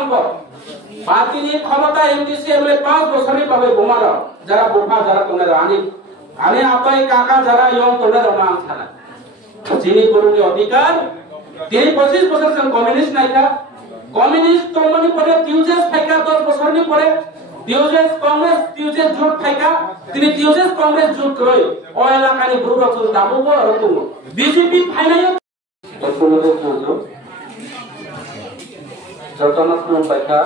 সম্পদ পার্টি নিয়ে ক্ষমতা এমডিসি এমএলএ 5 বছরই পাবে বোমার যারা বোকা যারা তোমরা আনি আপাই কাকা যারা ইয়ং তোমরা রমান ছানা যিনি করুনি অধিকার তিনি 25 বছর কমিউনিস্ট নাইকা কমিউনিস্ট তোমনি পরে টিউজেস ফাইকা 10 বছরনি পরে টিউজেস কংগ্রেস টিউজেস জোট ফাইকা তিনি টিউজেস কংগ্রেস জোট রই ও এলাকানি গ্রুপ রচন দাবুবো আর তুমি বিজেপি ফাইনাল অসুবিধা বুঝো যতনক্রম ফাইকা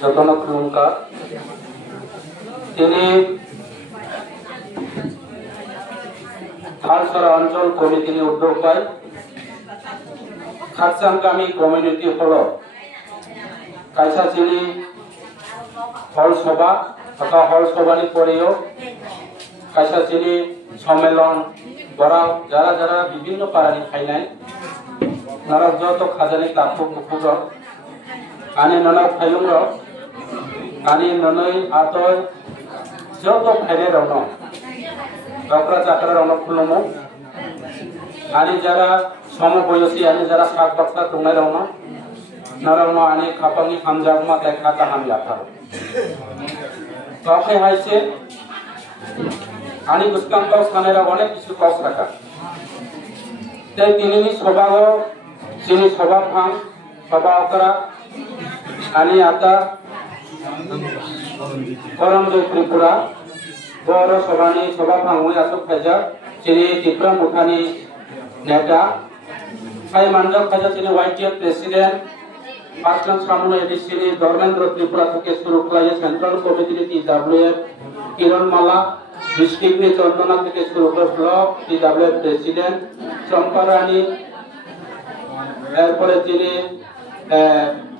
যতনক্রম কা তিনি খালসরা অঞ্চল কমিটি উদ্যোগ পায় খারসাংগামী কমিউনিটি হলো কাইসা চিনি হল সভা তথা হল সভানি পরেও কাইসা চিনি সম্মেলন গড়াও যারা যারা বিভিন্ন পারানি ফাইনাই নারা যত খাজানি তাকু মুকুর আনি ননা ফাইলুং আনি ননই আতই যত ফাইনে রন ডক্রা চাকরা রন খুলুমু আনি যারা সমবয়সী আনি যারা 7 বছর তোমরা রন নারানো আনি খাপানি হামজাগমা দেখা তা হামজাফা তবে হইছে আনি গুসকান্তাও সানেরা অনেক কিছু কষ্ট রাখা তাই তিনি সভাও তিনি সভা ফাং সভা করা আনি আতা করমজয় ত্রিপুরা বড় সভানি সভা ফাং হই আসক খাজা তিনি ত্রিপুরা মুখানি নেতা ফাই মানজক খাজা তিনি ওয়াইটিএফ প্রেসিডেন্ট পাঁচজন সামনে এডিসিনি ধর্মেন্দ্র ত্রিপুরা থেকে শুরু করে সেন্ট্রাল কমিটি টিডব্লিউএফ কিরণমালা ডিস্ট্রিক্ট নি চন্দনা থেকে শুরু করে ব্লক টিডব্লিউএফ প্রেসিডেন্ট চম্পারানী এরপরে তিনি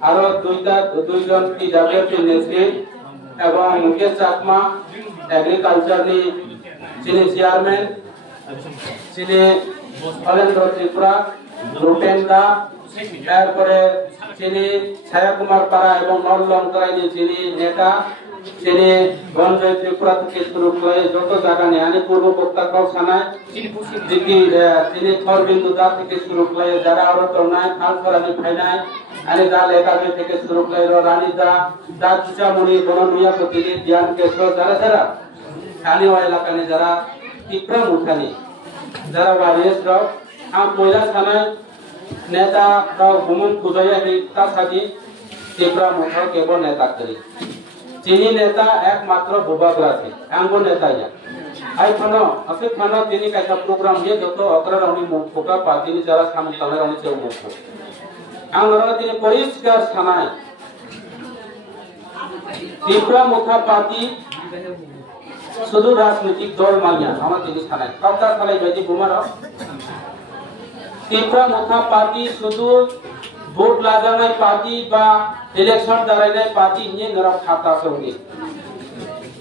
আরো দুইজন টিডব্লিউএফ নেত্রী এবং মুকেশ চাকমা এগ্রিকালচার নি তিনি চেয়ারম্যান তিনি হলেন্দ্র ত্রিপুরা রুটেন্দা এরপরে তিনি ছায়া কুমার পাড়া এবং নললঙ্কারাইনি যিনি নেতা তিনি গঞ্জয় ত্রিপুরা থেকে শুরু করে যত জায়গা নেই আনি পূর্ব প্রত্যাখ্যাও ছানায় তিনি থরবিন্দু দা থেকে শুরু করে যারা আরো তরনায় খালফরানি ফাইনায় আনি দা লেখাজয় থেকে শুরু করে রানী দা চুচামণি বননুয়া প্রতিনি জ্ঞান কেশর যারা যারা স্থানীয় এলাকানে যারা তীব্র মুঠানি যারা ওয়ারিয়াস রাও আম পয়লা ছানায় नेता राव भूमन खुजया हिता साजी ত্রিপুরা মুখ্য কেবল নেতা করি চিনি নেতা একমাত্র বুবাগ্রা थे आंगो नेता या आई फनो अफिक फनो तिनी का प्रोग्राम ये जतो अकरा रावनी मुखोका पार्टी जरा साम तले रावनी चौ मुखो आंगरा तिनी परिष्कार सानाय ত্রিপুরা মুখ্য पार्टी শুধু রাজনৈতিক দল মাইয়া আমরা তিনি সানায় কবটা সালাই যদি বুমারা ত্রিপুরা মুখ্য পার্টি শুধু ভোট লাগানোর পার্টি বা ইলেকশন দাঁড়ানোর পার্টি নিয়ে নরম खाता সঙ্গে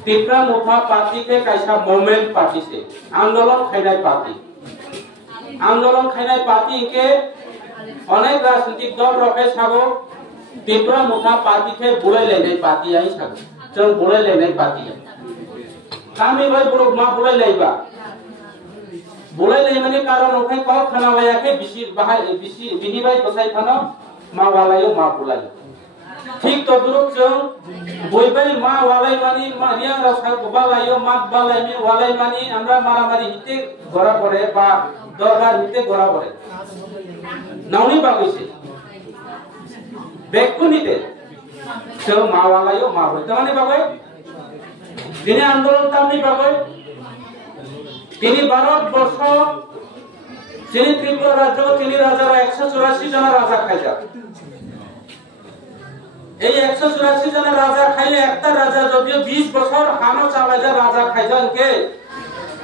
ত্রিপুরা মুখ্য পার্টি के कैसा मूवमेंट पार्टी से आंदोलन खाइनाय पार्टी के अनेक राजनीतिक दल रखे सागो ত্রিপুরা मुख्य पार्टी के बुलाई लेनाय पार्टी आई सागो जों बुलाई लेनाय पार्टी कामी भाई बुरुक मा बुलाई लेबा बुलाई लेमाने कारण ओखाय क खाना लायाखै बिसि बाहाय बिसि बिनिबाय बसाय थानो मा वालायो मा बुलायो ठीक तो दुरुक जों बयबाय मा वालाय मानि मानिया रासा बालायो मा बालायनि वालाय मानि আমরা মারামারি হিতে গড়া পড়ে বা দরবার হিতে গড়া পড়ে নাউনি বাগৈছে বেকুনিতে जों मा वालायो मा বলতে মানে বাগৈ দিনে আন্দোলন তামনি বাগৈ তিনি ভারতবর্ষ তিনি ত্রিপুরা রাজ্য তিনি রাজারা 184 জন রাজা খাইজা এই 184 জন রাজা খাইলে একটা রাজা যদিও 20 বছর হানো চালাজা রাজা খাইজানকে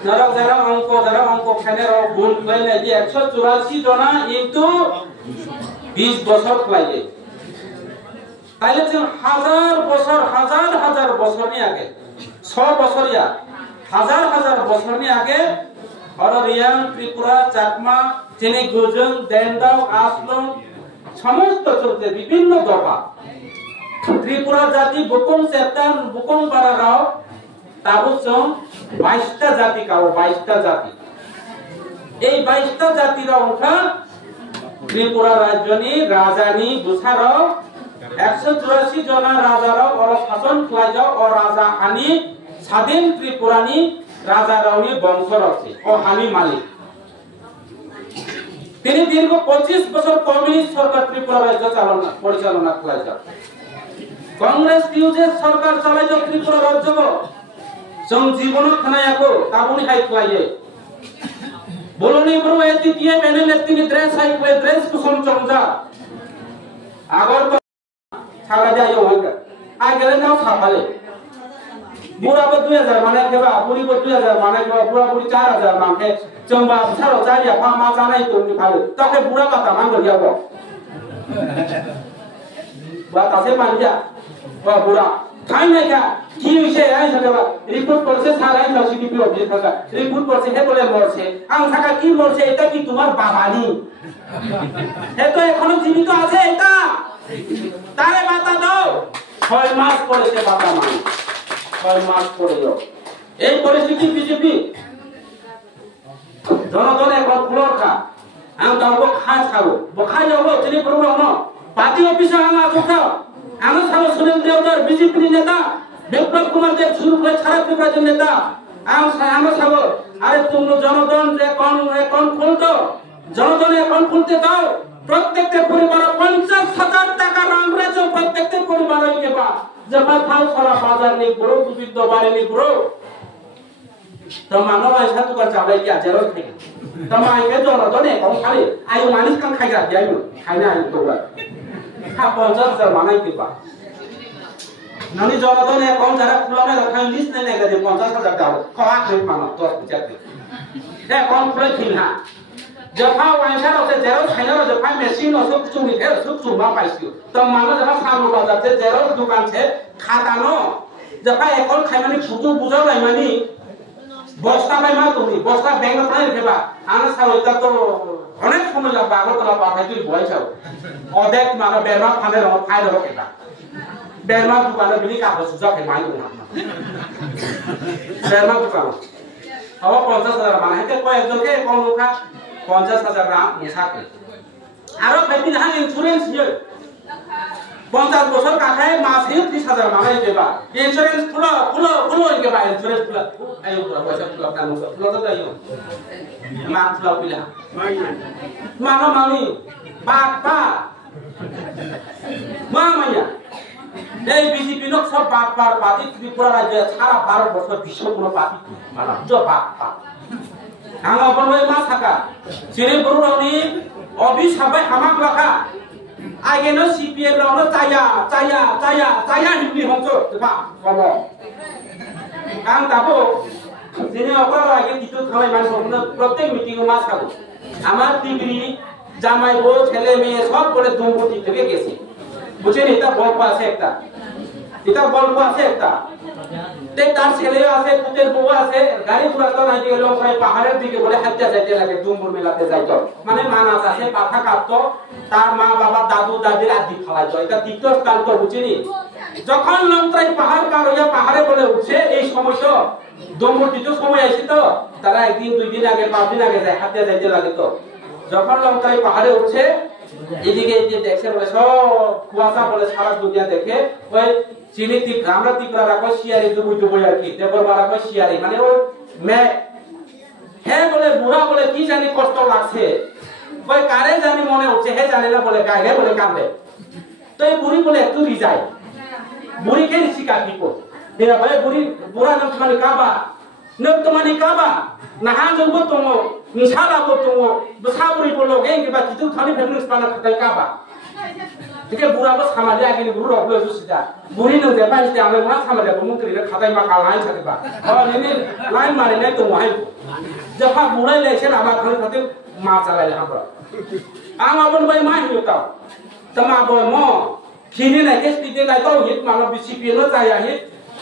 যারা অঙ্ক খানে গুণ কইলে যে 184 জন কিন্তু 20 বছর খাইলে তাইলে যে হাজার বছর নি আগে 100 বছর ইয়া হাজার বছর নি আগে অরিয়ান ত্রিপুরা চাকমা চিনি গুজং দেন্দাও আসলং সমস্ত চলতে বিভিন্ন দফা ত্রিপুরা জাতি বুকুং সেতান বুকুং পারারাও তাবুচং 22টা জাতি কাও 22টা জাতি এই 22টা জাতির উঠা ত্রিপুরা রাজ্যনি রাজানি বুছারাও 184 जना राजाराव और शासन खालायजाव और राजा हानि स्वाधीन त्रिपुरानि राजारावनि बंश रचे और हानि मालिक তিনি দীর্ঘ 25 বছর কমিউনিস্ট সরকার ত্রিপুরা রাজ্য পরিচালনা খালায়জাव কংগ্রেস টিউজেস সরকার চালায়জাव ত্রিপুরা রাজ্যকে जों जीवन खानायाखौ ताबुनि हाय खालायो बोलनि ब्रो एतिए बेने लेतिनि ड्रेस हाय खालाय ड्रेस कुसम चंजा आगर तो सागा जायो होगा आगेले नाव साफाले बुराबो 2000 माने केबा बुरिबो 2000 माने केबा बुरा बुरि 4000 माने जोंबा सारो जाया फा मा जानाय दंनि फाले तके बुरा बाता मा गयाबो बा तासे मानजा बा बुरा खाइने का की विषय है सकेबा रिपोर्ट করছে সারাই সিডিপি অফিস থাকা রিপোর্ট করছে হে বলে মরছে আং থাকা কি মরছে এটা কি তোমার বাবানি হে তো এখনো জীবিত আছে এটা তারে বাতা দাও 6 মাস পরেছে বাবা মানে 6 মাস পরেও এই পরিস্থিতি বিজেপি জনগণ এখন ফ্লোর খা আং দাও খা ছাড়ো বখাই যাবো তিনি প্রবলেম ন পার্টি অফিসে আং আসুকা আং ছাড়ো সুনীল দেওদার বিজেপি নেতা বিপ্লব কুমার দেব শুরু করে সারা ত্রিপুরার নেতা আং ছাড়ো আরে তোমরা জনগণ এখন খুলতো জনগণ এখন খুলতে দাও প্রত্যেকটা পরিবার 50,000 টাকা রামরাজ প্রত্যেকটা পরিবারই কেবা जब थाल सारा बाजार ने गुरु दुबिद बारे ने गुरु तमानो ऐसा तो कर चावले क्या जरूरत है तमाई के जो न ने कौन खाली आयु मानिस kan खाइगा जायु खाइना आयु तो गा खा 50,000 माने के बा ननी जो न ने कौन जरा खुलाने रखा लिस्ट ने के 50,000 डाल खवा के पानो तो जाते ते कौन खुले थिना जब वैसा से जेरो खाइना जब मशीन और सब चुनी थे सब चुमा पाइसियो तब मानो जब सामने बाजार से जेरो दुकान से खाता नो जब এখন খাইমানি ছুটু বুঝা যায়মানি বস্তা বাইমা তুমি বস্তা ব্যাংক নাই রেবা আনা সাও এটা তো অনেক সময় লাগবে আগরতলা পাঠাই তুই বই যাও অদেক মানে বেরমা ফানে রহ খাই রহ কেবা বেরমা দোকানে বিনি কাগজ সুজা খাইমাই না বেরমা দোকান আবার 50,000 মানে হেতে কয়েকজনকে কোন লোকা 50,000 রাম মুসাকে আরো খাইবিন হান ইন্স্যুরেন্স ইয়ে 50 বছর কাখায় মাসে 30,000 মানাই দেবা ইন্স্যুরেন্স ফুলো কেবা ইন্স্যুরেন্স ফুলো আইও পয়সা ফুলো কানো ফুলো তো যাইও মা ফুলো পিলা মানো মানি বাপা মা মাইয়া এই বিজেপি লোক সব বাপবার পার্টি ত্রিপুরা রাজ্যে সারা 12 বছর বিশ্ব কোনো পার্টি মানা জ বাপা आंगा बनबाय मा थाका सिरि बरुरावनि अभिशापै हामाक लाखा आगेनो सीपीएम रावनो जाया हिंदी हमसो बा कमो आं दाबो दिनै अकरा आगे दितु खालाय मानसोनो प्रत्येक मिटिंग मा सागो আমার ডিগ্রি জামাই বউ ছেলে মেয়ে সব বলে দম্পতি থেকে গেছে বুঝেন এটা গল্প আছে একটা তে তার ছেলে আছে পুতের বউ আছে গাড়ি ঘোড়া নাই গেল প্রায় পাহাড়ের দিকে বলে হাঁটতে যাইতে লাগে ডুমুর মেলাতে যাইতো মানে মানাস আছে পাথা কাটতো তার মা বাবা দাদু দাদির আদি খাওয়াইতো এটা দ্বিতীয় স্থান তো বুঝিনি যখন লংত্রাই পাহাড় পার হইয়া পাহাড়ে বলে উঠছে এই সমস্যা ডুমুর দিতে সময় আসে তো তারা একদিন দুই দিন আগে 5 দিন আগে যায় হাঁটতে যাইতে লাগে তো যখন লংত্রাই পাহাড়ে উঠছে এদিকে যে দেখছে বলে সব কুয়াশা বলে সারা দুনিয়া দেখে ওই চিনিতি আমরা ত্রিপুরা রাখো শিয়ারি দুবুই আর কি দেবর মারা কো শিয়ারি মানে ও মে হে বলে বুড়া বলে কি জানি কষ্ট লাগছে কই কারে জানি মনে হচ্ছে হে জানে না বলে গায়ে বলে কাঁদে তো এই বুড়ি বলে একটু রিজাই বুড়ি কে শিকা দিপো এরা ভাই বুড়া নাম মানে কাবা নব তোমানি কাবা নাহা জঙ্গ তোমো নিশালা গো তোমো বসাবুরি বলো গে কি বা কিছু খালি ফেমিনিস্ট পানা খাই কাবা ঠিক বুড়া বস খামালে আগে বুড়ো রবলো সুসিদা বুড়ি নো দে পাইতে আমি মা খামালে মুকরি রে খাদাই মা কালাই থাকবা ও নিনি লাইন মারি নাই তো হাই যখন বুড়াই লাইছে আমা খালি খাতে মা চালাইলে আমরা আমন ভাই মা হিউতা তমা বয় ম খিনি নাই কেস পিতে নাই তো হিত মানো বিসিপি নো যায়া হিত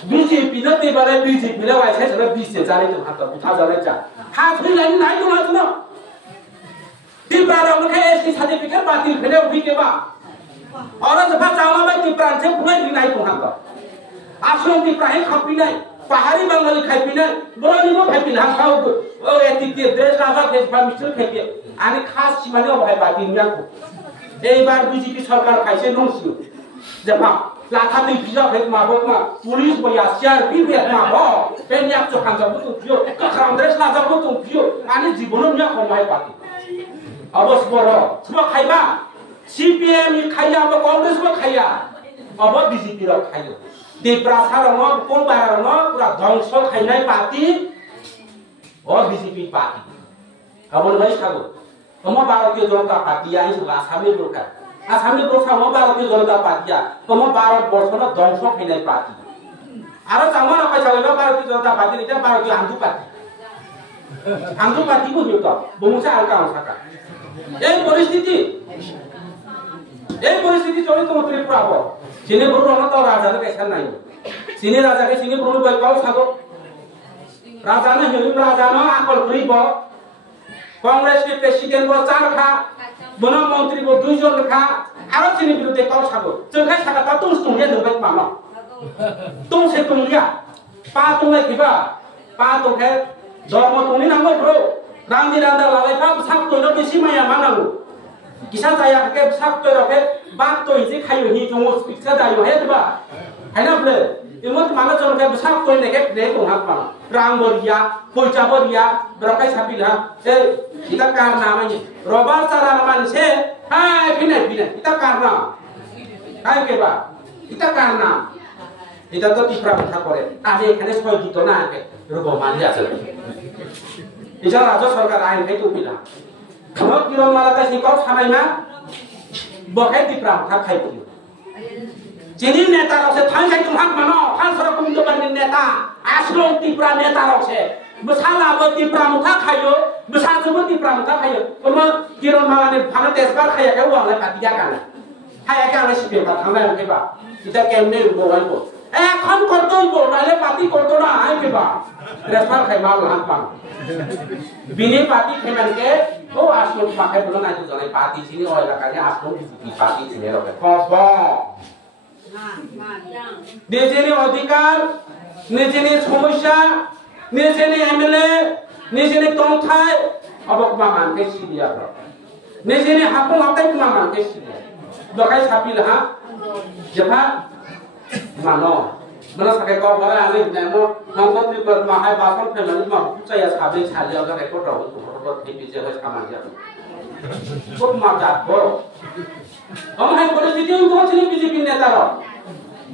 বিজেপি নো তেবারে বিজেপি লে ওয়াইছে সরে বিসে জানি তো হাত উঠা জানে যা হাত হই লাইন নাই তো না তো তিবারা মকে এসটি সার্টিফিকেট বাতিল ফেলে উঠি কেবা और जब चावला में तिप्रान से पूरा दिनाई को हांगा आश्रम तिप्राहे खापी नहीं पहाड़ी बंगाली खापी नहीं बरोनी को खापी ना खाओ ओ एतिके देश राजा देश मिस्टर खेके आने खास सीमाने भाई बाती निया को এই বার বিজেপি সরকার খাইছে নংসিও जेबा लाथा दै बिजा फेक माबो मा पुलिस बया सीआरपी फेक माबो पेनिया चखान जाबो तो बियो खारामद्रेस ना जाबो तो बियो आनि जीवन मिया खमाय पाती अबस बरो सब खाइबा सीपीएम खाइया अब कांग्रेस बो खाइया अब बीजेपी र खाइयो दे प्रासार न कोन बार न पूरा ध्वंस खाइनाय पार्टी और बीजेपी पार्टी अब नै खागो हम भारतीय जनता पार्टी आई छ आसामनि सरकार आसामनि सरकार हम भारतीय जनता पार्टी हम भारत वर्ष न ध्वंस खाइनाय पार्टी आरो जामन पैसा भारतीय जनता पार्टी नि भारतीय आंदु पार्टी को नियो त बमुसा आलका आंसाका এই পরিস্থিতি চলে তো ত্রিপুরা হবো চিনি বড় না তো রাজা কে কেন নাই চিনি রাজা কে চিনি বড় বই পাও থাকো রাজা না হেলি রাজা না আকল করিব কংগ্রেস কে প্রেসিডেন্ট বো চার খা বন মন্ত্রী বো দুইজন খা আরো চিনি বিরুদ্ধে পাও থাকো জখাই থাকা তা তুম তুম নে দবাই পানো তুম সে তুম লিয়া পা তুম লাই কিবা পা তো হে ধর্ম তুমি নামো ব্রো रामजी रांदा लालायफा साक तोयनो बेसि माया मानांगौ किसा जाया के साक तोयरो के बाक तोय जे खायो हि जंगो पिक्सा दायो हे बा हैना ब्ले इमत माना जन के साक तोय ने के रे तो हाक पा राम बरिया पोइचा बरिया ब्रकाय सापिला ए इता कारना मानि रबार सारा मानसे हाय बिने इता कारना काय के बा इता कारना इता तो तिफ्रा কথা করে আমি এখানে ছয় দিত না আগে রব মানি আছে इजा राज्य सरकार आइन है तो पिला खमक किरण माला का सिकाउ छानायमा बखाय दिप्रा था खाइयो जेनि नेता रसे थां खाइ तुम हाक मानो खान सर कुम तो बनि नेता आश्रो दिप्रा नेता रसे बसाला ब दिप्रा मुथा खाइयो बसा जबो दिप्रा मुथा खाइयो कम किरण माला ने फाना तेसबार खाया के वाला पातिया गाना खाया के आले सिपे बा थांनाय केबा इता केमने बोवाय बो এখন করতো নালে পাতি করতো না আই কেবা রেফার খাইবা লান পান বিনি পাতি খেমানকে ও আসল পাকে বলো না তো জনে পাতি চিনি ওই লাগানে আসল বিজেপি পাতি চিনি রবে কসব নিজের অধিকার নিজের সমস্যা নিজের এমএলএ নিজের তংথায় অবকমা মানকে সিরিয়া নিজের হাকু হাতাই কুমা মানকে সিরিয়া দকাই ছাপিল হা যেভা मानो mana sakai kau bara ani nemo nonton di bermahai bapak family mah saya sabi cari agar rekod rawat untuk TV jelas kamarnya kok macam bor हम hai परिस्थिति untuk sini BJP नेता रो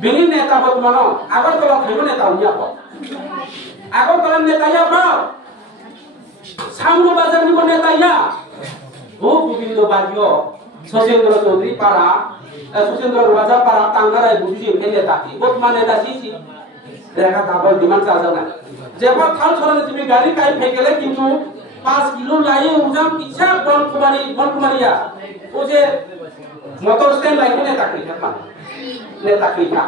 बिनी नेता बत मानो agar kalau kayu नेता unya ko agar kalau नेता ya ko samro bazar ni नेता ya oh Gobindo Bagio Sosendra Chaudhary para Sosendra Raja para Tanggarai Budi Kenya Taki bot mana dah sisi mereka tabel di mana saja na jika thal soran itu gari kai pekele kintu 5 kilo laye ujam icha bon kumari ya oje motor stand lagi ne takri ka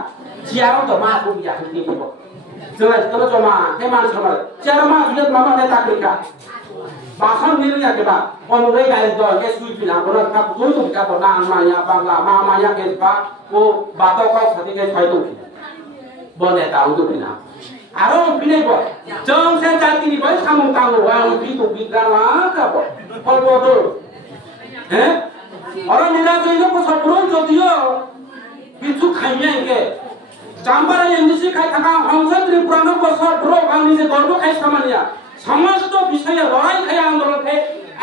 jiaro to ma aku ya ni ko jelas kalau cuma heman sama jiaro ma lihat mama ne takri ka bahkan ini ya kita orang gaya itu ke suit pina orang tak betul tu kita pernah amanya bangla mamanya ke apa oh batok kau seperti ke saya tu boleh tahu tu pina arong pina itu jangan saya jati ni boleh kamu tahu orang itu kita lah apa apa tu orang ni dah jadi kau sebelum jadi itu kaya ke jambar yang ni sih kaya thang hongsan tripuran kau sebelum orang ni sih gorbo kaya sama dia समस्त विषय लड़ाई खाया आंदोलन थे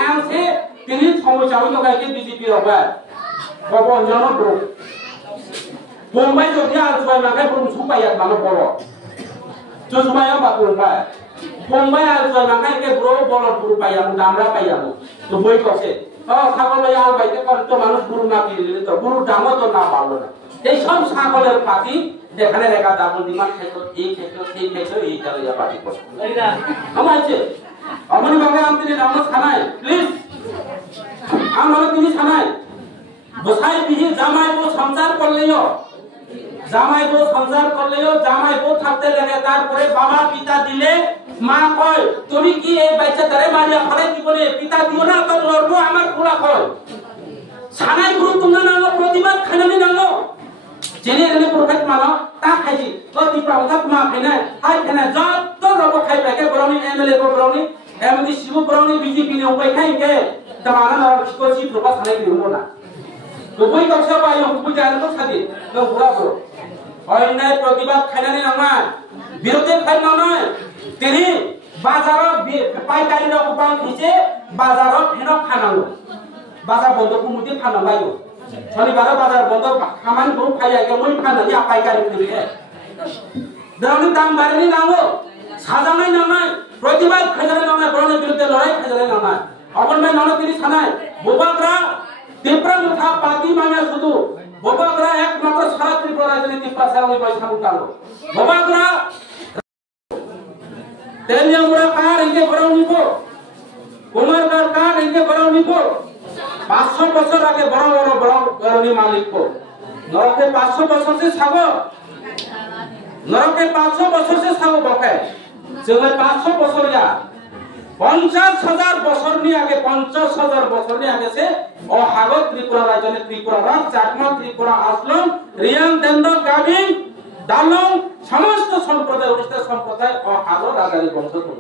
ऐसे तीन समस्याओं को लेकर बीजेपी रहा है बाबू अंजना ब्रो मुंबई जो क्या सुबह में क्या ब्रो सुबह याद मानो बोलो जो सुबह याद बात बोलता है मुंबई आज सुबह में क्या ब्रो बोलो ब्रो पाया मु दामरा पाया मु तो वही कैसे खाकर में याद बाइक कर तो मानो ब्रो ना की तो ब्रो दामो तो ना पालो ना ये सब साकलेर पार्टी देखाने रहेगा दामो दिमाग है तो एक चलो या पार्टी को हम आइए अमनी बाबा हम तेरे दामो खाना है प्लीज हम लोग तुम्हें खाना है बसाई भी जामाई को संसार कर लियो जामाई को থাকতে লাগে তারপরে বাবা পিতা দিলে মা কয় তুমি কি এই বাচ্চা ধরে মারিয়া ফলে কি বলে পিতা দিও না তো লড়বো আমার খোলা কয় ছানাই গুরু তোমরা নাও প্রতিবাদ খানানি নাও जेने एने प्रफेट मानो ता खाइजी गति प्रावधा मा खाइना हाय खाना जत रब खाइ पाके बरौनी एमएलए को बरौनी एमडी सिबु बरौनी बीजेपी ने उपाय खाइ के तमाना न को सी प्रपा खाइ के होना गुबै गावसा बायो गुबै जानोखौ सादि नों बुराबो अन्याय प्रतिबाद खायनानै नांनाय बिरोधे खायनानै तिनि बाजाराव पाइकारि राव गोबां खिसे बाजाराव फेनो फानांगौ बाजार बन्द'खौ मुदि फाननांगौ शनिबार बाजार बन्द खामानिखौ फायाखै मै फाननानै पाइकारि फैदे दानि दाम बारिनि नांगौ साजानाय नांनाय प्रतिबाद खायजानाय नांनाय बर'नि बिरुद्धे लड़ाई खायजानाय नांनाय अबनबाय नांनाय तिनि सानाय बबाग्रा त्रिपुरा मुथा पार्टी माने शुधु बबाग्रा एकमात्र सारा त्रिपुरा राजनीति पासारनि बैसागु कालो बबाग्रा तेलियां मुरा कार इनके बराउनिको कुमारगढ़ कार इनके बराउनिको 500 বছর আগে বড় বড় বড় গরনি মালিক को নরকে 500 বছর से সাগো নরকে 500 বছর से সাগো বকে जोङो 500 বছর या 50,000 বছরনি আগে 50,000 বছরনি আগে से ও হাগো ত্রিপুরা রাজনে ত্রিপুরা রাজ চাকমা ত্রিপুরা আসলম রিয়াং দেন্দ গাবিং দালং সমস্ত সম্প্রদায় উড়িষ্যা সম্প্রদায় ও হাগো রাজানি বংশ তো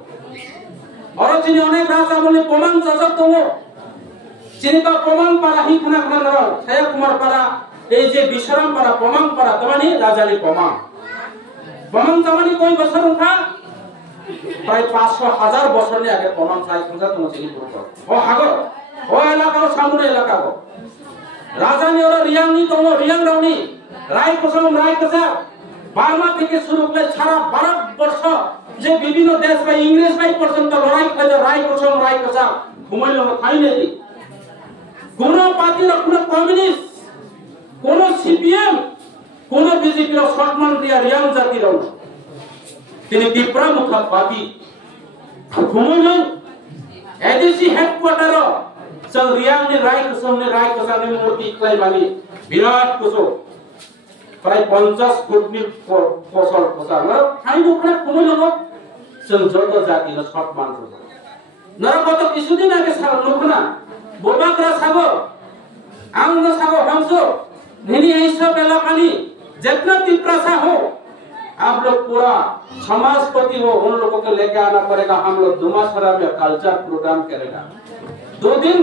অরচিনি অনেক রাজা বলে প্রমাণ চাচক তো চিনিকা প্রমাণ পারা হি খানা খানা নর ছায়া কুমার পারা এই যে বিশ্বরাম পারা প্রমাণ পারা তোমানি রাজানি প্রমাণ প্রমাণ তোমানি কই বছর উঠা প্রায় 500,000 বছরনি আগে প্রমাণ চাই সংসার তুমি চিনি পুরো ও হাগো ও এলাকা সামনে এলাকা গো রাজানি ওরা রিয়াংনি তোমো রিয়াং রাউনি রায় কোসম রায় কোসা বার্মা থেকে শুরু করে সারা ভারতবর্ষ যে বিভিন্ন দেশ বা ইংরেজ ভাই পর্যন্ত লড়াই করে রায় কোসম রায় কোসা ঘুমাইলো খাইনে দি কোন পার্টির কোন কমিউনিস্ট কোন সিপিএম কোন বিজেপির সম্মান দিয়া রিয়াং জাতির তিনি ত্রিপুরা মুখা পার্টি ঘুমাইলেন এডিসি হেডকোয়ার্টার সব রিয়াং নি রায় কোসানি মূর্তি ক্লাইমানি বিরাট কোসো প্রায় 50 ফুটনি ফসল ফসাল খাইবো খানা ঘুমাইলেন जों যত জাতির সম্মান করব নর কত কিছুদিন আগে সারা লোকনা बोबाग्रा सागो आंग सागो हमसो नहीं ऐसा बेलाकानी जितना तिप्रासा हो आप लोग पूरा समाजपति हो उन लोगों को लेके आना पड़ेगा हम लोग दुमासरा में कल्चर प्रोग्राम करेगा 2 दिन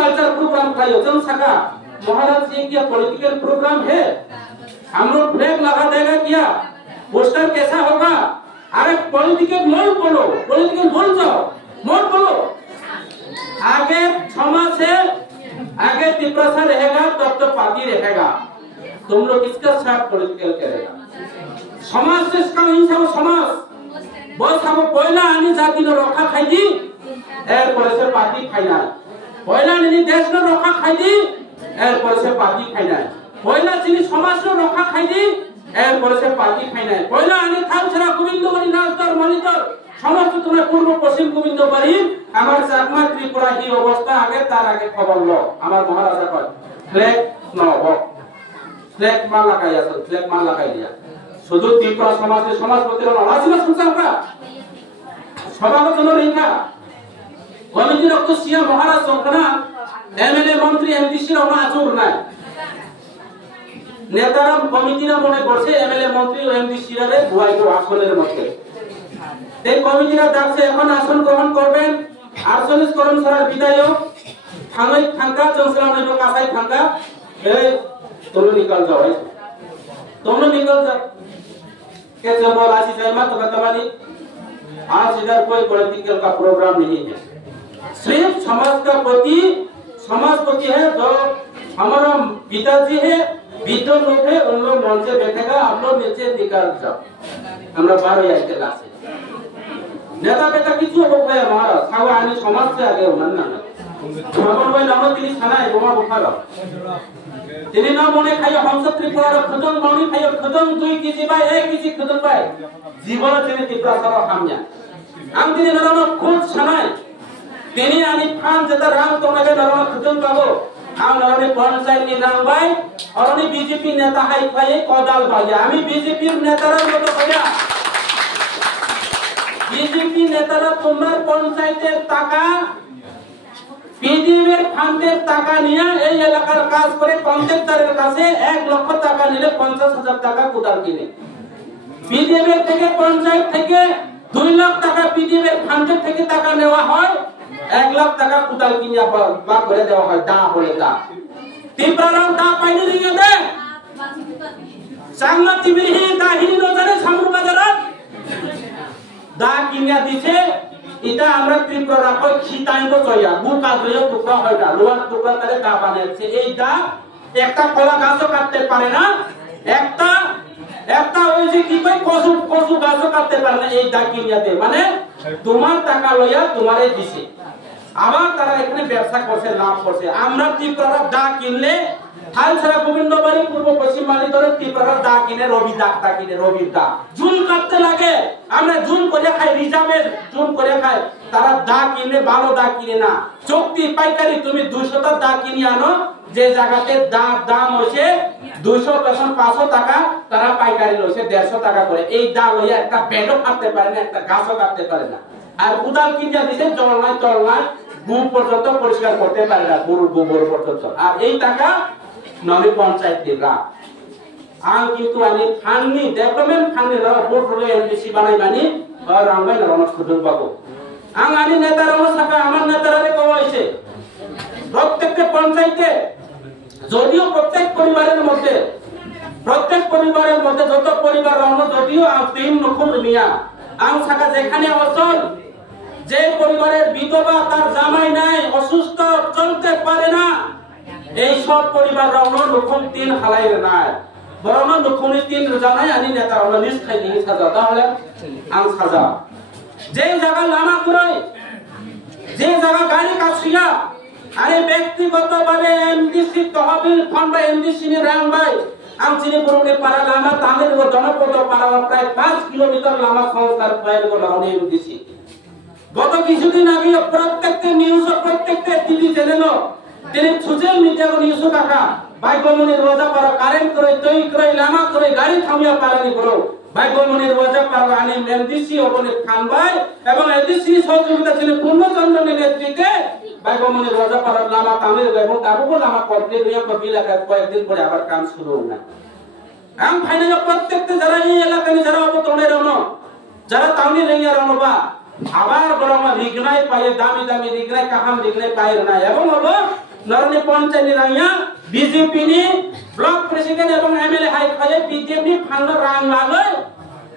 कल्चर प्रोग्राम का आयोजन सका महाराज जी क्या पॉलिटिकल प्रोग्राम है हम लोग फ्लैग लगा देगा क्या पोस्टर कैसा होगा अरे पॉलिटिकल मोड़ बोल जाओ मोड़ बोलो आगे समाज से आगे तिप्रासा रहेगा तब तो पार्टी रहेगा तुम लोग इसका साथ पॉलिटिकल करेगा समाज से इसका हिंसा समाज बस हम पहला आनी जाति नो रखा खाई एर पर से पार्टी खाइना पहला आनी देश नो रखा खाई एर पर से पार्टी खाइना पहला चिनी समाज नो रखा खाई एर पर से पार्टी खाइना पहला आनी थाल छरा गोविंदबाड़ी नाचतर मलितर समस्त तुम्हें पूर्व पश्चिम गोविंदबाड़ी আমার চাকমা ত্রিপুরা কি অবস্থা আগে তার আগে খবর লো আমার মহারাজা কয় ফ্ল্যাগ নব ফ্ল্যাগ মান লাগাই আছে ফ্ল্যাগ মান লাগাই দিয়া শুধু ত্রিপুরা সমাজের সমাজপতির আলোচনা শুনছাকা সভাগত রেখা কমিটি রক্ত সিয়া মহারাজ সংখ্যা এমএলএ মন্ত্রী এমডিসি র আচুর নাই নেতারা কমিটিরা মনে করছে এমএলএ মন্ত্রী ও এমডিসি রে ভুয়াইতো আসনের মধ্যে এই কমিটিরা ডাকছে এখন আসন গ্রহণ করবেন 48 কর্মচারীর বিদায়ক থাঙ্গাই থাঙ্কা চংসলা নইতো কাসাই থাঙ্কা এই তোমরা নিকাল যাও के जब राशि जयमा तो बतावानी आज इधर कोई पॉलिटिकल का प्रोग्राम नहीं है सिर्फ समाजपति है जो हमारा पिताजी है विद्व लोग है उन लोग मन से बैठेगा आप लोग नीचे निकाल जाओ हमरा 12 या के लासे नेता बेटा किछु हो गया महाराज सावा आनी समाज से आगे मनना भगवान भाई नाम তিনি থানায় বোমা বসালো তিনি না মনে খাইও हमसे ত্রিপুরার খদং মাউনি খাইও খদং 2 কেজি বা 1 কেজি খদং পায় জীবন তিনি ত্রিপুরা সারা হাময়া আম তিনি নরম খুদ ছানায় তিনি আনি ফান যেটা রাম তোমাকে নরম খদং পাবো আম নরমে পঞ্চায়েত নি নাম ভাই অরনি বিজেপি নেতা হাই খাই কদাল ভাই আমি বিজেপির নেতারা মতো কইয়া বিজেপি নেতারা তোমার পঞ্চায়েতের টাকা পিডিএর ফান্ডের টাকা নিয়ে এই এলাকার কাজ করে কন্ট্রাক্টরের কাছে 1 লক্ষ টাকা নিলে 50,000 টাকা কোদাল কিনে পিডিএর থেকে পঞ্চায়েত থেকে 2 লাখ টাকা পিডিএর ফান্ডের থেকে টাকা নেওয়া হয় 1 লাখ টাকা কোদাল কিনে বা করে দেওয়া হয় দা বলে দা ত্রিপুরার দা পাইনি রিয়া দে চাংলা টিবিহি দা হিনি নজারে সামরু বাজারত দা কিনিয়া দিছে এটা আমরা ত্রিপুরা কই খিতাইব জয়া গু কাজরিও টুকরা হয়টা লোহার টুকরা তারে দা বানাইছে এই দা একটা কলা গাছও কাটতে পারে না একটা ওই যে কি কই কচু গাছও কাটতে পারে না এই দা কিনিয়াতে মানে তোমার টাকা লইয়া তোমারে দিছে আবার তারা এখানে ব্যবসা করছে লাভ করছে আমরা ত্রিপুরা দা কিনলে হালছড়া গোবিন্দবাড়ি পূর্ব পশ্চিম বাড়ি ধরে ত্রিপুরা দা কিনে রবির দা জুন কাটতে লাগে আমরা জুন করে খাই রিজার্ভের জুন করে খাই তারা দা কিনে ভালো দা কিনে না চুক্তি পাইকারি তুমি 200 টা দা কিনে আনো যে জায়গাতে দাম হচ্ছে 200 পেছন 500 টাকা তারা পাইকারি লইছে 150 টাকা করে এই দা লইয়া একটা বেডও কাটতে পারে না একটা গাছও কাটতে পারে না আর উদাল কিনে দিছে চল নাই গু পর্যন্ত পরিষ্কার করতে পারে না গরুর গোবর পর্যন্ত আর এই টাকা নবী পঞ্চায়েত দিলা আং কিন্তু আমি ফান্ডনি ডেভেলপমেন্ট ফান্ডনি রা ভোট হলে এমডিসি বানাই বানি আর রামবাই না রমত খুদুন পাবো আং আমি নেতারা সাকা আমার নেতারারে কইছে প্রত্যেকটা পঞ্চায়েতে যদিও প্রত্যেক পরিবারের মধ্যে যত পরিবার রহন যদিও তিন নখুম মিয়া আং সাকা যেখানে অচল যে পরিবারের বিধবা তার জামাই নাই অসুস্থ চলতে পারে না এই সব পরিবার রহন নখুম তিন হালাই নাই বরং নখুমনি তিন জানাই আনি নেতা রহন নিজ খাই দিই সাজা তাহলে আং সাজা যে জায়গা লামা করে যে জায়গা গাড়ি কাছিয়া আরে ব্যক্তিগতভাবে এমডিসি তহবিল ফান্ড বা এমডিসি নি রামবাই আম চিনি পুরনে পারা লামা তামের ও জনপদ পারা প্রায় 5 কিলোমিটার লামা সংস্কার ফাইল গো লাউনি এমডিসি গত কিছুদিন আগে প্রত্যেকটা নিউজ প্রত্যেকটা টিভি চ্যানেল তিনি সোশ্যাল মিডিয়া কো নিউজ কাকা বাইগমনির রোজা পারা কারেন্ট করে তৈ করে লামা করে গাড়ি থামিয়া পারানি করো বাইগমনির রোজা পারা আনি এমডিসি ওপনে খানবাই এবং এমডিসি সহযোগিতা ছিল পূর্ণচন্দ্রের নেতৃত্বে বাইগমনির রোজা পারা লামা তামের এবং তারপর লামা কমপ্লিট হইয়া কবি লাগা কয়েকদিন পরে আবার কাজ শুরু হলো আম ফাইনাল প্রত্যেকটা যারা এই এলাকায় যারা অবতরণের রন যারা তাউনি রেঙ্গা রনবা আবার বরং রিগনাই পায়ে দামি রিগনাই কাহাম রিগনাই পায়ে না এবং হলো নরনি পঞ্চায়েত রাইয়া বিজেপি নি ব্লক প্রেসিডেন্ট এবং এমএলএ হাই খায়ে বিজেপি ফান্ড রাং লাগে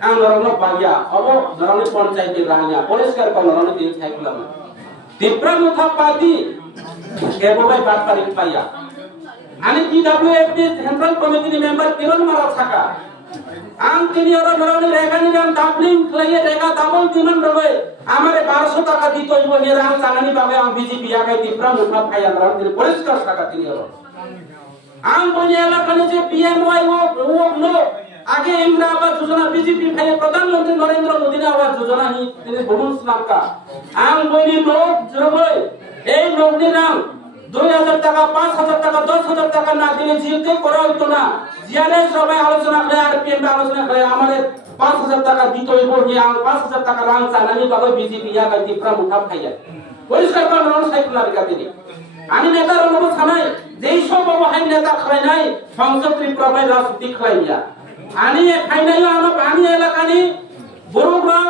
আম নরনি পাইয়া অব নরনি পঞ্চায়েত রাইয়া পরিষ্কার কর নরনি দিন থাকলাম ত্রিপুরা মুখা পাতি কেবলাই বাত পারি পাইয়া আমি পিডব্লিউএফটি সেন্ট্রাল কমিটি মেম্বার কিরণ মারা থাকা আম তিনি ওরা নরনি রেগানি নাম ডাবলিং লাইয়ে রেগা ডাবল দিমন রবে আমারে 1200 টাকা দিতে হইব নি রাম চালানি পাবে আম বিজেপি আগে ত্রিপুরা মুখা পাইয়া নরনি পরিষ্কার টাকা তিনি ওরা আম বনি এলাকানে যে পিএমওয়াই ও নো আগে ইমরা আবাস যোজনা বিজেপি ভাই প্রধানমন্ত্রী নরেন্দ্র মোদী আবাস যোজনা নি তিনি বহুল শ্লাকা আম বনি লোক জরবই এই লোকদের নাম 2000 টাকা 5000 টাকা 10000 টাকা না দিলে জিতে করা হইতো না জিয়ারে সবাই আলোচনা করে আর পিএম আলোচনা করে আমাদের 5000 টাকা দিতে হইব নি আম 5000 টাকা রাং চালানি পাবে বিজেপি ইয়া গাইতি প্রা মুঠা খাইয়া পরিষ্কার করে নন সাইকুলার কাটিনি আমি নেতার অনুভব ছানাই যেই সব অবহাই নেতা খাই নাই সংসদ ত্রিপুরা রাজনীতি খাইয়া আমি ফাইনালি আমি এলাকানি বড়রা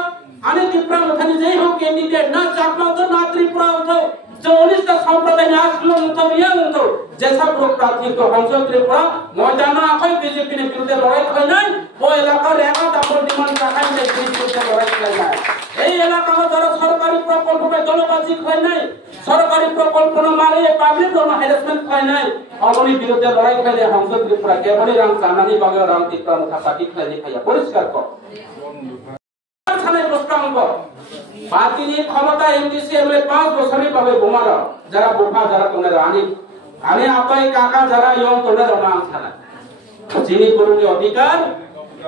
আমি ত্রিপুরা মুখানি যেই হোক ক্যান্ডিডেট না চাকমা তো না ত্রিপুরা হতো 40টা সম্প্রদায় আসলো তো রিয়াল তো যেসা লোক প্রার্থী তো সংসদ ত্রিপুরা ময়দানে আখই বিজেপি নে বিরুদ্ধে লড়াই হয় নাই ও এলাকার একা ডাবল ডিমান্ড রাখাই নাই বিরুদ্ধে লড়াই হয় নাই এই এলাকা যারা সরকারি প্রকল্পে জলবাজি হয় নাই সরকারি প্রকল্প মারে পাবলিক কোনো হ্যারাসমেন্ট হয় নাই অগণি বিরুদ্ধে লড়াই হয় নাই সংসদ ত্রিপুরা কেবলই রাম চানানি বাগে রাম ত্রিপুরা মুখা পাটি খাইয়া পরিষ্কার কর পার্টি নিয়ে ক্ষমতা এমডিসি এমএলএ 5 বছরই পাবে বোমারা যারা বোকা যারা তোমরা আমি আপাই কাকা যারা ইয়ং তোমরা রমান ছানা যিনি করুনি অধিকার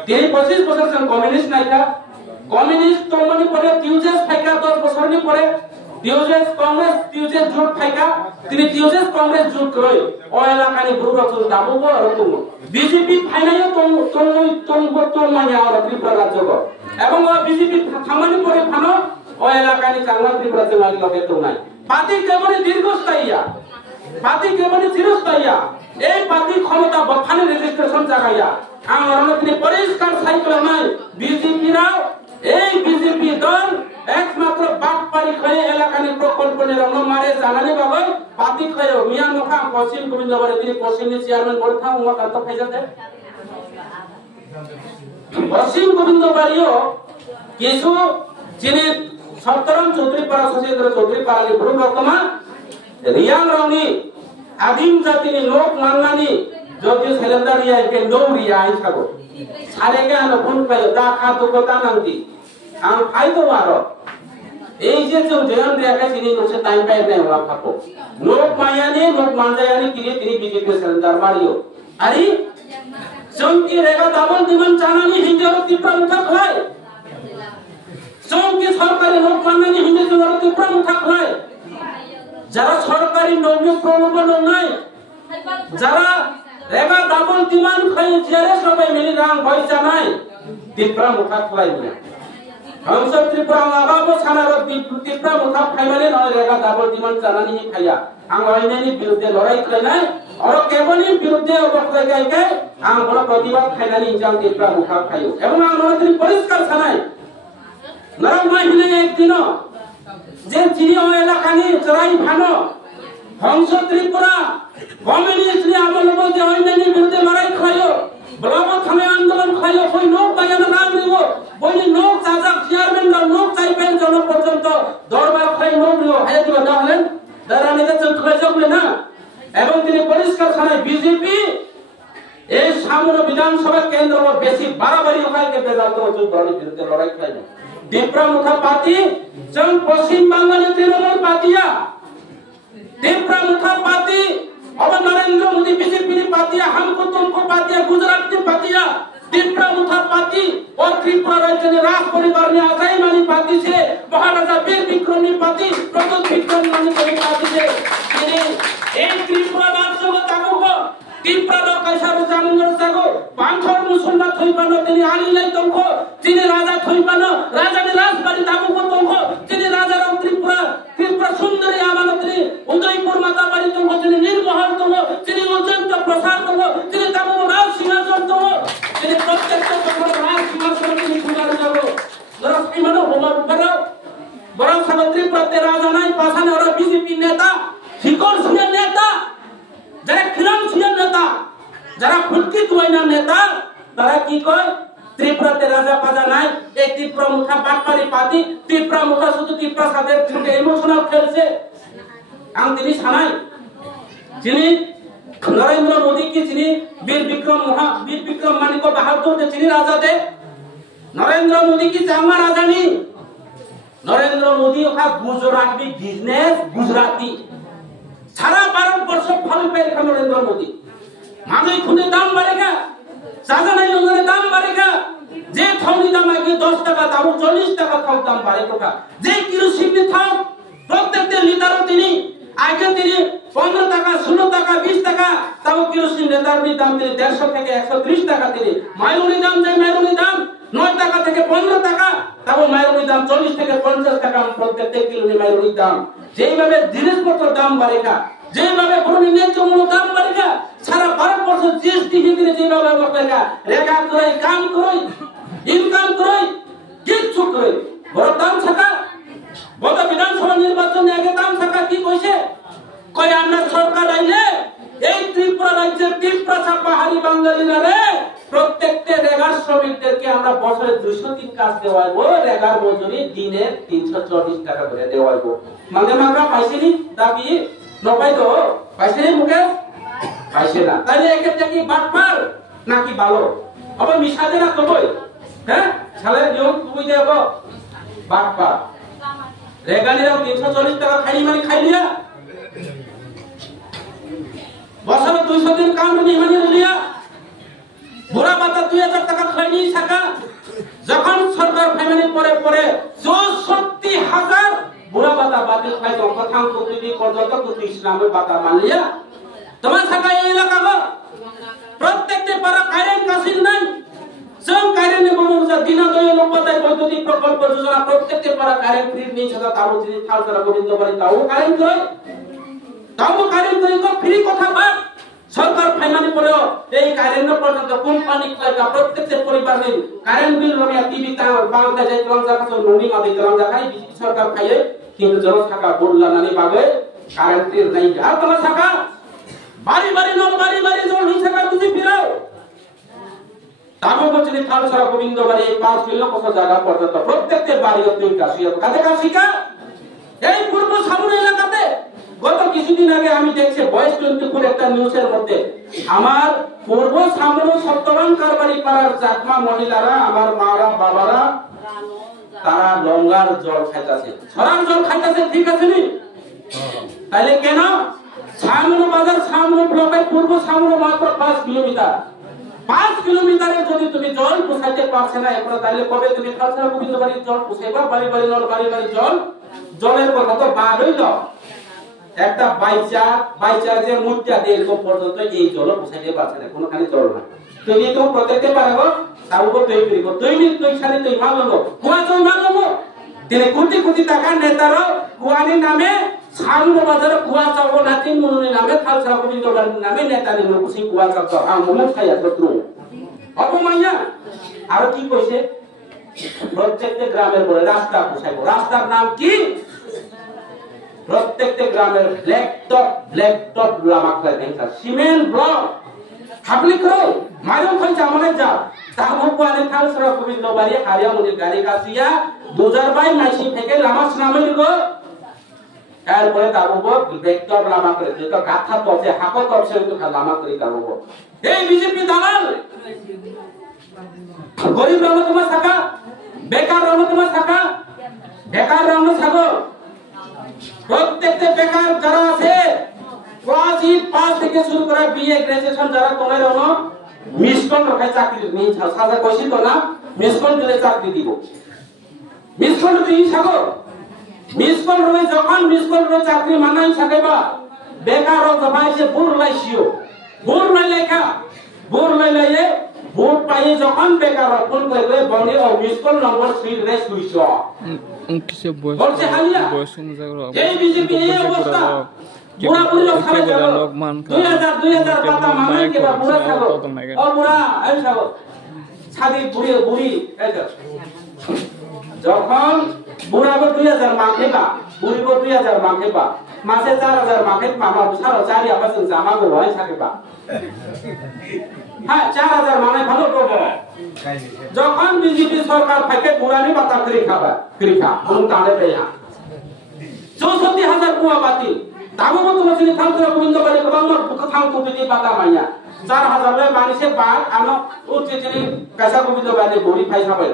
তিনি 25 বছর কমিউনিস্ট নাইকা কমিউনিস্ট তোমনি পরে টিউজেস ফাইকা 10 বছর নি পরে টিউজেস কংগ্রেস টিউজেস জোট ফাইকা তিনি টিউজেস কংগ্রেস জোট করে ও এলাকানি গ্রুপ রচন দাবো আর তুমি বিজেপি ফাইনালি তোম মানে আর ত্রিপুরা রাজ্য এবং বিজেপি থামানি পরে ফানো ও এলাকানি চাংলা ত্রিপুরা চলাই লগে তো নাই পার্টি কেবল দীর্ঘস্থায়ী পার্টি কেবল চিরস্থায়ী এই পার্টি ক্ষমতা বখানে রেজিস্ট্রেশন জাগাইয়া আমার তিনি পরিষ্কার সাইকেল নাই বিজেপিরা এই বিজেপি দল একমাত্র বাটপারি নয় এলাকানি প্রকল্পের রং মারে জানানি বাবা পাতি খায়ো মিয়া নখা পশ্চিম গোবিন্দবাড়ি তিনি পশ্চিমনি চেয়ারম্যান বলথা উমা কান্ত খাইজাতে পশ্চিম গোবিন্দবাড়িও কিছু যিনি সপ্তরম চৌধুরী পাড়া শশীন্দ্র চৌধুরী পাড়ানি ভ্রু বর্তমা রিয়াং রঙি আদিম জাতিনি লোক মাননানি যদি সেলেন্ডার রিয়াকে নৌ রিয়া আই থাকো সারেকে আনো ফোন পাইও দা খাতো কথা নাংদি আং ফাইতো মারো এই যে জয়ন রিয়াকে তিনি নসে টাইম পাই নাই ওলা থাকো লোক মায়ানি লোক মানজায়ানি তিনি বিজেপি সেলেন্ডার মারিও আরি চৌকি রেগা দাবল দিমান চানানি হিন্দর তীব্র মুখা খয় চৌকি সরকারি লোক মাননানি হিন্দর তীব্র মুখা খয় যারা সরকারি নৌমি প্রলোভন নাই যারা রেগা দাবল দিমান খাই জিয়ারে সবাই মিলি রাং পয়সা নাই তীব্র মুখা খয় না हमसे त्रिपुरा आबाबो सानारो त्रिपुरा मुखा खाइमाने नय रेगा दाबल दिमान चानानि खाया आं अयनेनि बिरुद्धे लड़ाई खालायनाय और केवलनि बिरुद्धे अबखलाय गायके आं बड़ प्रतिबाद खाइनानि इंजां त्रिपुरा मुखा खायो एवं आं नरत्रि परिष्कार सानाय नरम माहिने एकदिन जे चिनि एलाकानि चराई भानो हंस त्रिपुरा कम्युनिस्ट नि आमलबो जे अयनेनि बिरुद्धे लड़ाई खायो ब्लॉक थाने आंदोलन खायो कोई लोक बायाना नाम लियो বলি লোক চাচা চেয়ারম্যান না লোক চাইবেন জন পর্যন্ত দরবার খাই লোক লিও হায় দিবা না হলেন দাঁড়ানিতে চলে যাবে না এবং তিনি পরিষ্কার ছাড়াই বিজেপি এই সামনে বিধানসভা কেন্দ্র বেশি বাড়াবাড়ি ওখানে বেজাল তো যুদ্ধের বিরুদ্ধে লড়াই খাই না তীব্রা মুখা পার্টি জং পশ্চিম বাংলার তৃণমূল পার্টিয়া তীব্রা মুখা পার্টি अब नरेंद्र मोदी बीजेपी की पार्टियां हमको तुमको पार्टियां गुजरात की पार्टियां त्रिपुरा मुखा पार्टी और त्रिपुरा राज्य ने राज परिवार ने आजाई मानी पार्टी से महाराजा वीर विक्रम की पार्टी प्रदोष विक्रम मानी पार्टी से एक त्रिपुरा राज्य को ताकू को त्रिपुरा लोग कैसा जामुनर सागो पांचों मुसलमान थोई बनो तेरी आली ले तुमको तेरी राजा थोई बनो राजा ने राज परी ताकू को तुमको तेरी राजा राव त्रिपुरा सुंदरी आमानत्री उदयपुर माता बारी तुमको तेरी निर्महल तुमको तेरी उज्जैन प्रसाद तुमको तेरी ताकू राज सिंहासन तुमको तेरी प्रत्येक तुमको राज सिंहासन की खुदार जाओ जरा सही मानो होमर करो बड़ा सावित्री प्रत्येक राजा नहीं पासा ने और बीजेपी नेता शिकोर सिंह नेता যারা ফিনান্সিয়াল নেতা যারা ফুটকি তুইনা নেতা তারা কি কয় ত্রিপুরাতে রাজা পাজা নাই এই ত্রিপুরা মুখা বাটপারি পাতি ত্রিপুরা মুখা শুধু ত্রিপুরা সাদের সঙ্গে ইমোশনাল খেলছে আম তিনি সানাই যিনি নরেন্দ্র মোদি কি যিনি বীর বিক্রম মানিক বাহাদুর যে যিনি রাজা দে নরেন্দ্র মোদি কি চাঙ্গা রাজা নি নরেন্দ্র মোদি ওখা গুজরাটি বিজনেস গুজরাটি सारा भारतवर्ष फल पेड़ नरेंद्र मोदी मांगे खुने दाम बढ़ेगा साजा नहीं लोगों ने दाम बढ़ेगा जे थौनी दाम आगे 10 টাকা दाम 40 টাকা थाव दाम बढ़ेगा जे किरोसिन ने थाव प्रत्येक दिन लिटर তিনি আগে তিনি 15 টাকা 16 টাকা 20 টাকা তাও কিরোসিন লিটার নি দাম তিনি 150 থেকে 130 টাকা তিনি মাইরুনি দাম যে মাইরুনি দাম 9 টাকা থেকে 15 টাকা তাও মাইরুনি দাম 40 থেকে 50 টাকা প্রত্যেক কিলো নি মাইরুনি দাম যেইভাবে জিনিসপত্র দাম বাড়েগা যেভাবে ন্যায্য মূল্য দাম বাড়েগা সারা ভারতবর্ষ জিএসটি ভিতরে যেভাবে বাড়েগা রেখা করে কাম করে ইনকাম করে কিছু করে বড় দাম থাকা গত বিধানসভা নির্বাচনে আগে দাম থাকা কি কইছে কই আমরা সরকার আইলে এই ত্রিপুরা রাজ্যের ত্রিপুরা পাহাড়ি বাঙালিরা রে প্রত্যেকটা রেগার শ্রমিকদেরকে আমরা বছরে 203 কাজ দেওয়াইবো রেগার মজুরি দিনে 340 টাকা করে দেওয়াইবো মানে মাগা পাইছেনি দাবি নপাই তো পাইছেনি মুখে পাইছে না তাহলে একটা কি বাটপার নাকি ভালো আবার মিশাদে না কবই হ্যাঁ শালা নিয়ম তুমি দেব বাটপার রেগানিরাও 340 টাকা খাই মানে খাইলিয়া বছরে 200 দিন কাম নি মানে লিয়া বুড়া বাতা 2000 টাকা খাইনি থাকা যখন সরকার ফ্যামিলি পরে পরে 64000 বুড়া বাতা বাতিল খাই তো কথা কুতুবি পর্যন্ত কুতু ইসলামের বাতা মানলিয়া তোমার থাকা এই এলাকা প্রত্যেকটি পাড়া কারেন্ট কাশিন নাই সব কারেন্ট বমুজা দিনদয় লোকতাই বৈদ্যুতিক প্রকল্প যোজনা প্রত্যেকটি পাড়া কারেন্ট ফ্রি নেই ছাড়া তাও যদি থালসারা গোবিন্দবাড়ি তাও কারেন্ট করে তো ফ্রি কথা বাদ সরকার ফাইনালি পরে এই কারেন্ট পর্যন্ত কোম্পানি কয়টা প্রত্যেকটি পরিবার নেই কারেন্ট বিল রমিয়া টিভি তা বাংলা যায় ত্রঞ্জা কাছে ননি মাদি ত্রঞ্জা খাই সরকার খাইয়ে কিন্তু জন থাকা বললা নানি বাগে কারেন্টের নাই আর তোমার থাকা বাড়ি বাড়ি নল বাড়ি বাড়ি জল হইছে কা তুমি ফিরাও তারপর বলছেন থালছড়া গোবিন্দ বাড়ি 5 কিলো কত জায়গা পর্যন্ত প্রত্যেকটা বাড়ি তুই কাশি কাজে কাশিকা এই পূর্ব সামনে এলাকাতে গত কিছুদিন আগে আমি দেখছি ভয়েস 24 একটা নিউজের মধ্যে আমার পূর্ব সামনে সত্যবান কারবারি পাড়ার চাকমা মহিলারা আমার মারা বাবারা তারা লঙ্গার জল খাইতাছে ছড়ার জল খাইতাছে ঠিক আছে নি তাহলে কেন সামনে বাজার সামনে ব্লকের পূর্ব সামনে মাত্র 5 কিলোমিটার 5 কিলোমিটারে যদি তুমি জল পৌঁছাইতে পারছ না এখন তাহলে কবে তুমি থালছড়া গোবিন্দ বাড়ির জল পৌঁছাইবা বাড়ি বাড়ি নল বাড়ি বাড়ি জল জলের কথা তো বাদ হইল একটা বাইচার যে মুদ্রা দিয়ে এরকম পর্যন্ত এই জল পৌঁছাইতে পারছে না কোনখানে জল না তুমি তো প্রত্যেকতে পারবো তার উপর তৈরি করিব তুই সারি তুই মালবো কুয়া জল মালবো তিনি কোটি কোটি টাকা নেতারও কুয়ানি নামে সামনে বাজারে কুয়া চাবো নাতি মুনি নামে থালছড়া গোবিন্দ বাড়ির নামে নেতানি মুকুসি কুয়া চাবো আমলে খাইয়া শত্রু অপমাইয়া আর কি কইছে প্রত্যেকটা গ্রামের বলে রাস্তা পৌঁছাইবো রাস্তার নাম কি প্রত্যেকটা গ্রামের ব্ল্যাক টপ লামাকলা দেখা সিমেন্ট ব্লক আপনি কই মাইরন খাইছে আমাদের যা তারপর কোয়ানে থালছড়া গোবিন্দ বাড়ি হারিয়া মুনি গাড়ি কাছিয়া 2022 মাইসি থেকে লামাস নামে গো এরপরে তারপর ব্ল্যাক টপ লামা করে তো গাথা তছে হাকো তছে তো লামা করে তারপর এই বিজেপি দালাল গরিব রঙ তোমার থাকা বেকার রঙ তোমার থাকা বেকার রঙ থাকো প্রত্যেকটা বেকার যারা আছে ক্লাস 5 থেকে শুরু করে বিএ গ্রাজুয়েশন যারা তোমার রঙ মিস কল রাখে চাকরি নেই সাজা কইছি তো না মিস কল দিলে চাকরি দিব মিস কল তুই থাকো মিস কল রয়ে যখন মিস কল রয়ে চাকরি মানাই থাকেবা বেকার ও জমাইছে বুর লাইছিও বুর নাই লেখা বুর নাই লাইলে ভোট পাইয়ে যখন বেকার ফোন করে বনে ও মিস কল নম্বর 3 রে সুইচ বলছে হালিয়া এই বিজেপি এই অবস্থা বুড়া বুড়ি লোক খাবে যাবো 2000 পাতা মামাই के बा बुढ़ा থাকো ও বুড়া এই থাকো ছাদি বুড়ি এই যখন বুড়া গো 2000 মাখেবা বুড়ি গো 2000 মাখেবা মাসে 4000 মাখে মামা সারা চারি আবার জামা গো হয় থাকেবা হ্যাঁ 4000 মানে ভালো করব যখন বিজেপি সরকার থেকে বুড়ানি পাতা করি খা কোন তালে পেয়া 64000 কুয়া বাতিল তাগো তো বসে থালছড়া গোবিন্দ বাড়ি গঙ্গর থাম কপিতি পাতা মাইয়া 4000 রে মানিসে বাদ আনো ও চেচেনি কাঁচা গোবিন্দ বাড়ি বড়ি খাই খাবে